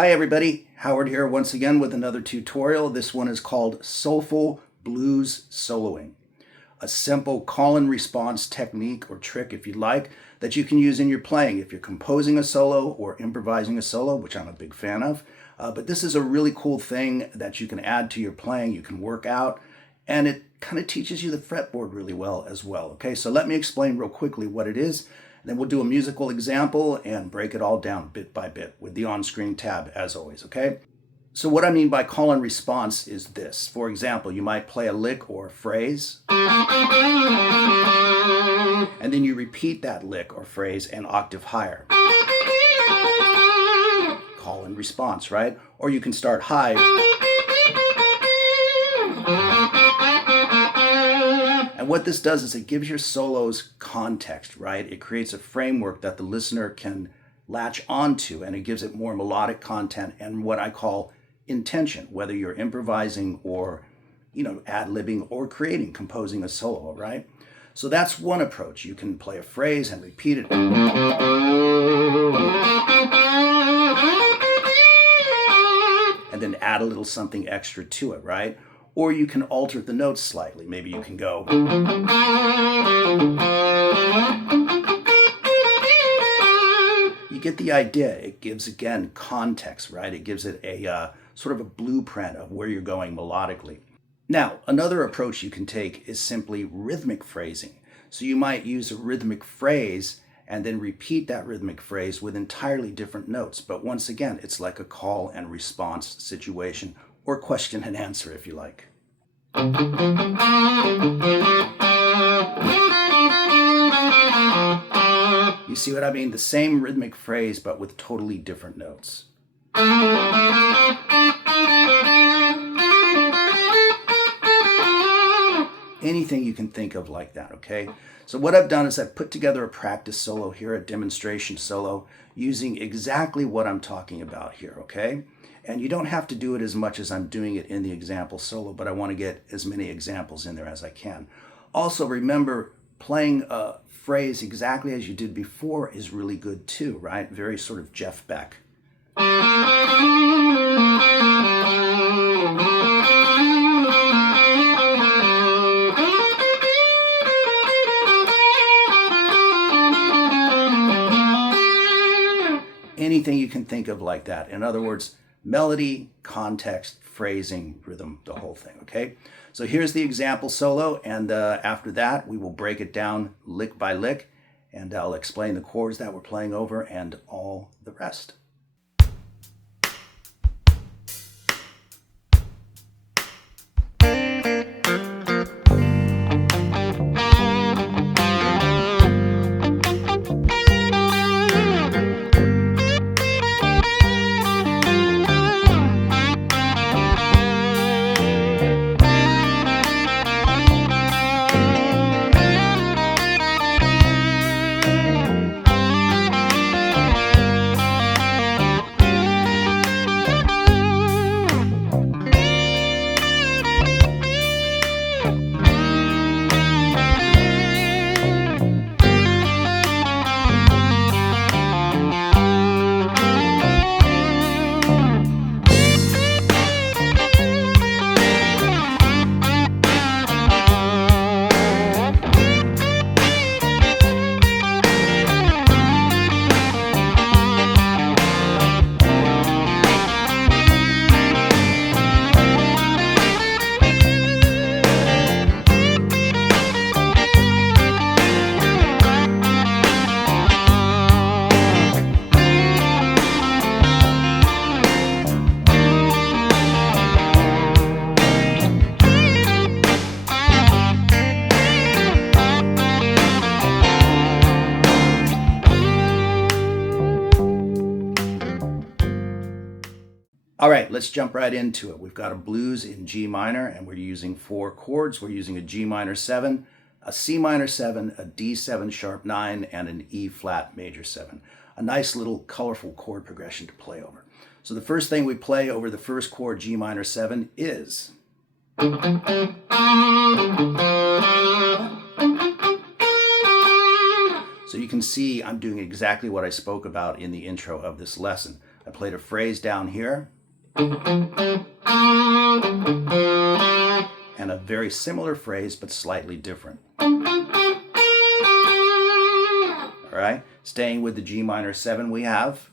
Hi everybody, Howard here once again with another tutorial. This one is called Soulful Blues Soloing. A simple call and response technique or trick, if you like, that you can use in your playing if you're composing a solo or improvising a solo, which I'm a big fan of. But this is a really cool thing that you can add to your playing, you can work out, and it kind of teaches you the fretboard really well as well. Okay, so let me explain real quickly what it is. Then we'll do a musical example and break it all down bit by bit with the on-screen tab as always, okay? So what I mean by call and response is this. For example, you might play a lick or a phrase, and then you repeat that lick or phrase an octave higher. Call and response, right? Or you can start high, and what this does is it gives your solos context, right? It creates a framework that the listener can latch onto, and it gives it more melodic content and what I call intention, whether you're improvising or, ad-libbing or creating, composing a solo, right? So that's one approach. You can play a phrase and repeat it. And then add a little something extra to it, right? Or you can alter the notes slightly. Maybe you can go. You get the idea. It gives, again, context, right? It gives it a sort of a blueprint of where you're going melodically. Now, another approach you can take is simply rhythmic phrasing. So you might use a rhythmic phrase and then repeat that rhythmic phrase with entirely different notes. But once again, it's like a call and response situation, or question and answer if you like. You see what I mean? The same rhythmic phrase, but with totally different notes. Anything you can think of like that, okay? So what I've done is I've put together a practice solo here, a demonstration solo, using exactly what I'm talking about here, okay? And you don't have to do it as much as I'm doing it in the example solo, but I want to get as many examples in there as I can. Also, remember, playing a phrase exactly as you did before is really good too, right? Very sort of Jeff Beck. Anything you can think of like that. In other words, melody, context, phrasing, rhythm, the whole thing, okay? So here's the example solo, and after that, we will break it down lick by lick, and I'll explain the chords that we're playing over and all the rest. All right, let's jump right into it. We've got a blues in G minor, and we're using 4 chords. We're using a G minor 7, a C minor 7, a D7 sharp 9, and an E flat major 7. A nice little colorful chord progression to play over. So the first thing we play over the first chord, G minor 7, is... So you can see I'm doing exactly what I spoke about in the intro of this lesson. I played a phrase down here. And a very similar phrase, but slightly different. All right, staying with the G minor 7, we have.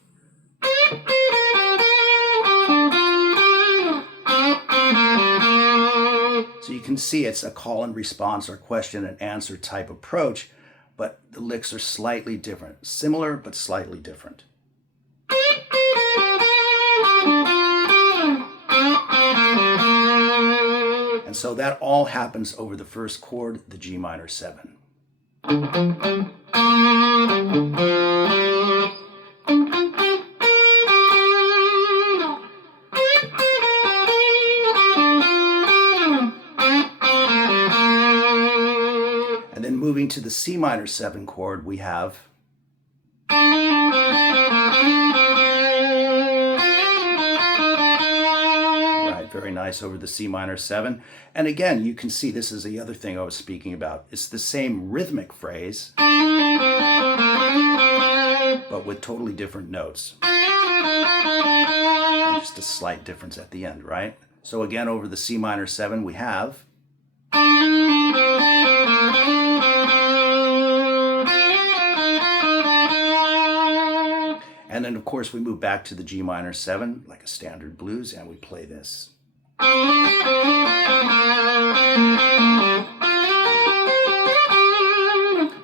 So you can see it's a call and response or question and answer type approach, but the licks are slightly different. Similar, but slightly different. And so that all happens over the first chord, the G minor 7. And then moving to the C minor 7 chord, we have. Right, very nice over the C minor 7. And again, you can see this is the other thing I was speaking about. It's the same rhythmic phrase, but with totally different notes. And just a slight difference at the end, right? So again, over the C minor 7, we have. And then, of course, we move back to the G minor 7, like a standard blues, and we play this.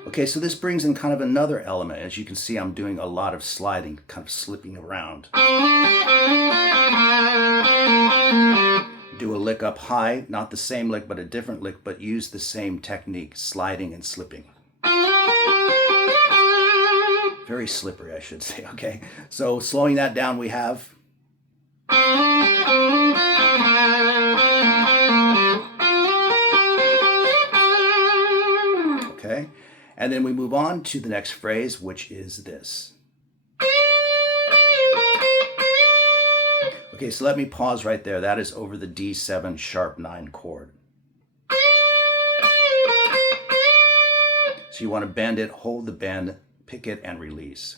Okay, so this brings in kind of another element. As you can see, I'm doing a lot of sliding, kind of slipping around. Do a lick up high, not the same lick, but a different lick, but use the same technique, sliding and slipping. Very slippery, I should say, okay? So slowing that down, we have. Okay, and then we move on to the next phrase, which is this. Okay, so let me pause right there. That is over the D7 sharp 9 chord. So you want to bend it, hold the bend, pick it, and release.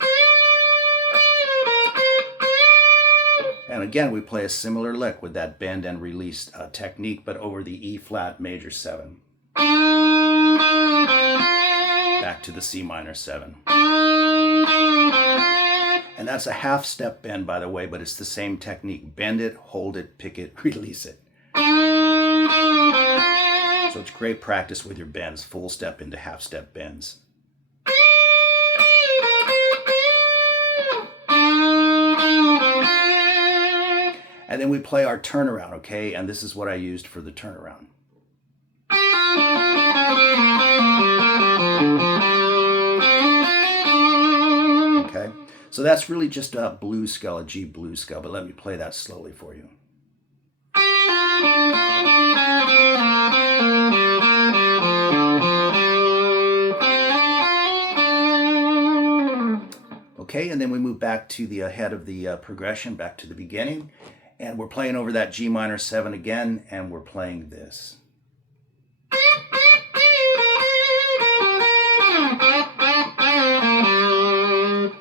And again, we play a similar lick with that bend and release technique, but over the E flat major 7. Back to the C minor 7. And that's a half step bend, by the way, but it's the same technique. Bend it, hold it, pick it, release it. So it's great practice with your bends, full step into half step bends. And then we play our turnaround, okay? And this is what I used for the turnaround. Okay, so that's really just a blues scale, a G blues scale, but let me play that slowly for you. Okay, and then we move back to the head of the progression, back to the beginning. And we're playing over that G minor 7 again, and we're playing this.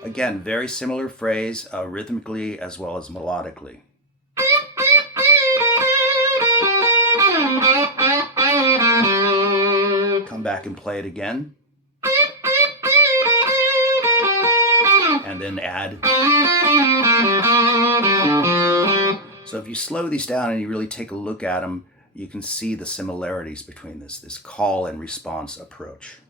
Again, very similar phrase, rhythmically as well as melodically. Come back and play it again. And then add. So if you slow these down and you really take a look at them, you can see the similarities between this call and response approach.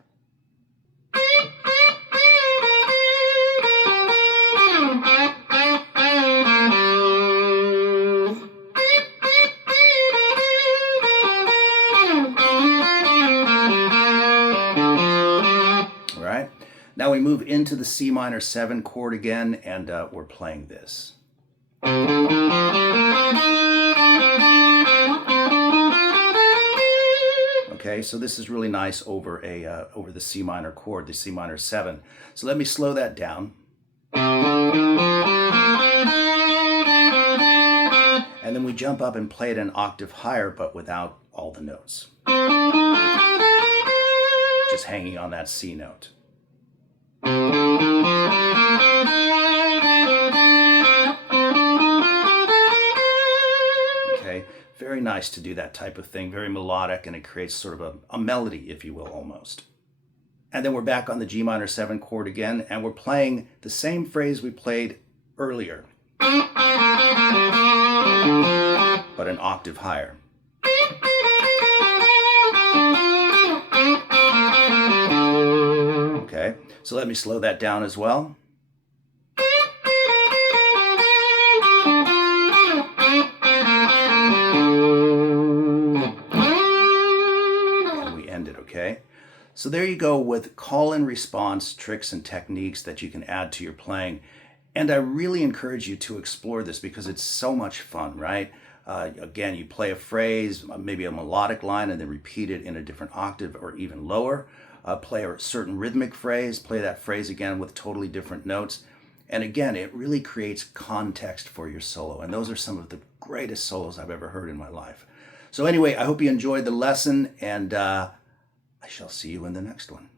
All right, now we move into the C minor 7 chord again, and we're playing this. Okay, so this is really nice over over the C minor chord, the C minor 7. So let me slow that down. And then we jump up and play it an octave higher, but without all the notes. Just hanging on that C note. very nice to do that type of thing, very melodic, and it creates sort of a melody, if you will, almost. And then we're back on the G minor 7 chord again, and we're playing the same phrase we played earlier, but an octave higher. Okay, so let me slow that down as well. And we end it, okay? So there you go with call and response tricks and techniques that you can add to your playing. And I really encourage you to explore this because it's so much fun, right? Again, you play a phrase, maybe a melodic line, and then repeat it in a different octave or even lower. Play a certain rhythmic phrase, play that phrase again with totally different notes. And again, it really creates context for your solo. And those are some of the greatest solos I've ever heard in my life. So anyway, I hope you enjoyed the lesson, and I shall see you in the next one.